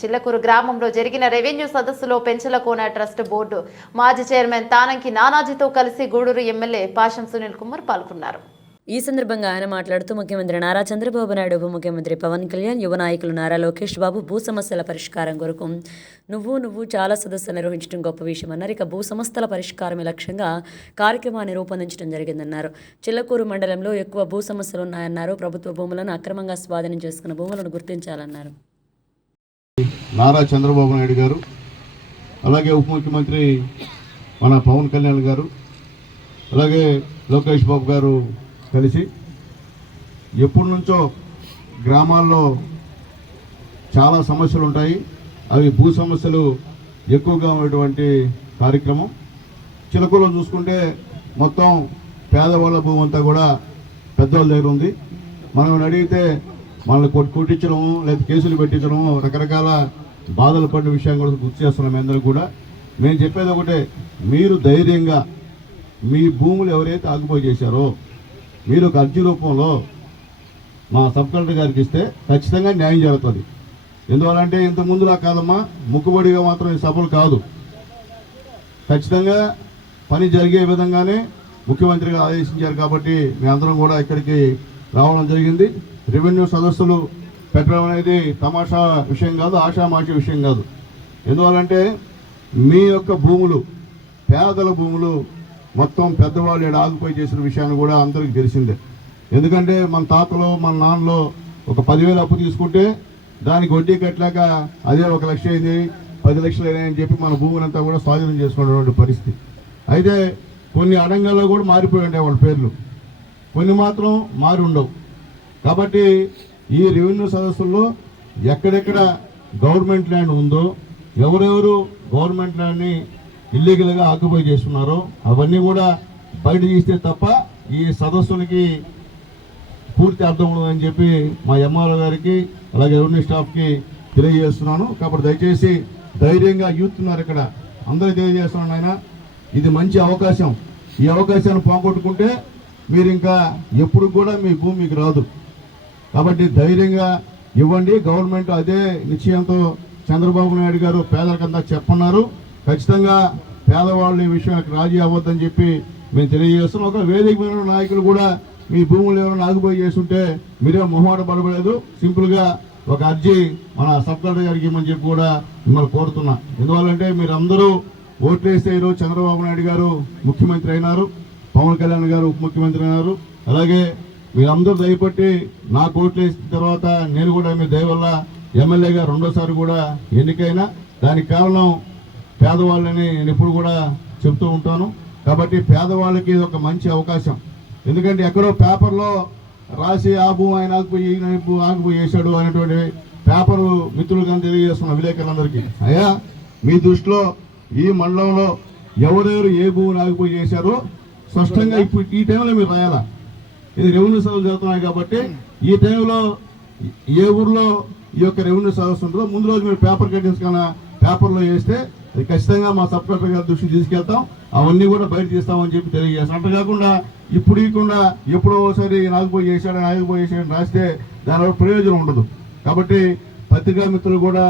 చిల్లకూరు గ్రామంలో జరిగిన రెవెన్యూ సదస్సులో పెంచల కోన ట్రస్ట్ బోర్డు మాజీ చైర్మన్ తానంకి నానాజీతో కలిసి గూడూరు ఎమ్మెల్యే పాషం సునీల్ కుమార్ పాల్గొన్నారు. ఈ సందర్భంగా ఆయన మాట్లాడుతూ ముఖ్యమంత్రి నారా చంద్రబాబు నాయుడు ఉప ముఖ్యమంత్రి పవన్ కళ్యాణ్ యువ నాయకులు నారా లోకేష్ బాబు భూ సమస్యల పరిష్కారం కొరకు నువ్వు నువ్వు చాలా సదస్సులు నిర్వహించడం గొప్ప విషయం అన్నారు. ఇక భూ సమస్యల పరిష్కారమే లక్ష్యంగా కార్యక్రమాన్ని రూపొందించడం జరిగిందన్నారు. చిల్లకూరు మండలంలో ఎక్కువ భూ సమస్యలు ఉన్నాయన్నారు. ప్రభుత్వ భూములను అక్రమంగా స్వాధీనం చేసుకున్న భూములను గుర్తించాలన్నారు. నారా చంద్రబాబు నాయుడు గారు అలాగే ఉప ముఖ్యమంత్రి మన పవన్ కళ్యాణ్ గారు అలాగే లోకేష్ బాబు గారు కలిసి ఎప్పటి నుంచో గ్రామాల్లో చాలా సమస్యలు ఉంటాయి. అవి భూ సమస్యలు ఎక్కువగా ఉన్నటువంటి కార్యక్రమం. చిలకలో చూసుకుంటే మొత్తం పేదవాళ్ళ భూమి అంతా కూడా పెద్దవాళ్ళ దగ్గర ఉంది. మనం అడిగితే మనల్ని కొట్టి కొట్టించడం లేదా కేసులు పెట్టించడం రకరకాల బాధలు పడిన విషయం కూడా గుర్తు చేస్తున్నాం అందరూ కూడా. మేము చెప్పేది ఒకటే మీరు ధైర్యంగా మీ భూములు ఎవరైతే ఆకుపోయి చేశారో మీరు ఒక అర్జీ రూపంలో మా సబ్ కలెక్టర్ గారికి ఇస్తే ఖచ్చితంగా న్యాయం జరుగుతుంది. ఎందువల్లంటే ఇంత ముందులా కాదమ్మా ముక్కుబడిగా మాత్రం ఈ సభలు కాదు. ఖచ్చితంగా పని జరిగే విధంగానే ముఖ్యమంత్రి గారు ఆదేశించారు కాబట్టి మేమందరం కూడా ఇక్కడికి రావడం జరిగింది. రెవెన్యూ సదస్సులు పెట్టడం అనేది తమాషా విషయం కాదు ఆషామాషి విషయం కాదు. ఎందువల్లంటే మీ యొక్క భూములు పేదల భూములు మొత్తం పెద్దవాళ్ళు ఇక్కడ ఆగిపోయి చేసిన విషయాన్ని కూడా అందరికీ తెలిసిందే. ఎందుకంటే మన తాతలో మన నాన్నలో ఒక పదివేలు అప్పు తీసుకుంటే దానికి వడ్డీ కట్టలేక అదే ఒక లక్ష అయింది పది లక్షలు అయినాయని చెప్పి మన భూములంతా కూడా స్వాధీనం చేసుకునేటువంటి పరిస్థితి. అయితే కొన్ని అడంగాల్లో కూడా మారిపోయి ఉండే వాళ్ళ పేర్లు. కొన్ని మాత్రం మారి ఉండవు కాబట్టి ఈ రెవెన్యూ సదస్సుల్లో ఎక్కడెక్కడ గవర్నమెంట్ ల్యాండ్ ఉందో ఎవరెవరు గవర్నమెంట్ ల్యాండ్ని ఇల్లీగల్గా ఆక్యుపై చేస్తున్నారో అవన్నీ కూడా బయట తీస్తే తప్ప ఈ సదస్సులకి పూర్తి అర్థం ఉండదని చెప్పి మా ఎంఆర్ఓ గారికి అలాగే రెవెన్యూ స్టాఫ్కి తెలియజేస్తున్నాను. కాబట్టి దయచేసి ధైర్యంగా యూత్ ఉన్నారు ఇక్కడ. అందరూ తెలియజేస్తున్నాను ఆయన ఇది మంచి అవకాశం. ఈ అవకాశాన్ని పోగొట్టుకుంటే మీరు ఇంకా ఎప్పుడు కూడా మీ భూమి మీకు రాదు. కాబట్టి ధైర్యంగా ఇవ్వండి. గవర్నమెంట్ అదే నిశ్చయంతో చంద్రబాబు నాయుడు గారు పేదలకంతా చెప్పన్నారు. ఖచ్చితంగా పేదవాళ్ళు ఈ విషయం రాజీ అవ్వద్దని చెప్పి మేము తెలియజేస్తున్నాం. ఒక వేదిక మీద నాయకులు కూడా మీ భూములు ఎవరైనా ఆగిపోయి చేస్తుంటే మీరే మొహమాట పడబడలేదు. సింపుల్గా ఒక అర్జీ మన సబ్ కలెక్టర్ గారికి ఇవ్వమని చెప్పి కూడా మిమ్మల్ని కోరుతున్నా. ఎందువల్లంటే మీరందరూ అందరూ ఈరోజు చంద్రబాబు నాయుడు గారు ముఖ్యమంత్రి అయినారు. పవన్ కళ్యాణ్ గారు ఉప ముఖ్యమంత్రి అన్నారు. అలాగే మీరందరూ దయపట్టి నాకు కోట్లు వేసిన తర్వాత నేను కూడా మీ దయవల్ల ఎమ్మెల్యేగా రెండోసారి కూడా ఎన్నికైనా. దానికి కారణం పేదవాళ్ళని నేను ఎప్పుడు కూడా చెప్తూ ఉంటాను. కాబట్టి పేదవాళ్ళకి ఇది ఒక మంచి అవకాశం. ఎందుకంటే ఎక్కడో పేపర్లో రాసి ఆ భూమి ఆయన ఆగిపోయి భూ- ఆగిపోయి వేశాడు అనేటువంటి పేపరు మిత్రులుగా తెలియజేస్తున్న విలేకరులందరికీ. అయ్యా మీ దృష్టిలో ఈ మండలంలో ఎవరెవరు ఏ భూమిని ఆగిపోయి చేశారో స్పష్టంగా ఇప్పుడు ఈ టైంలో మీరు రాయాలా? ఇది రెవెన్యూ సదస్సు జరుగుతున్నాయి కాబట్టి ఈ టైంలో ఏ ఊర్లో ఈ యొక్క రెవెన్యూ సర్వీస్ ఉంటుందో ముందు రోజు మీరు పేపర్ కట్టించుకున్న పేపర్లో వేస్తే అది ఖచ్చితంగా మా సబ్ కలెక్టర్ గారి దృష్టికి తీసుకెళ్తాం. అవన్నీ కూడా బయట తీస్తామని చెప్పి తెలియజేస్తాం. అంతే కాకుండా ఇప్పుడు ఇవ్వకుండా ఎప్పుడో ఒకసారి నాగిపోయి చేశాడని నాగపోయి చేశాడని రాస్తే దానివల్ల ప్రయోజనం ఉండదు. కాబట్టి పత్రికా మిత్రులు కూడా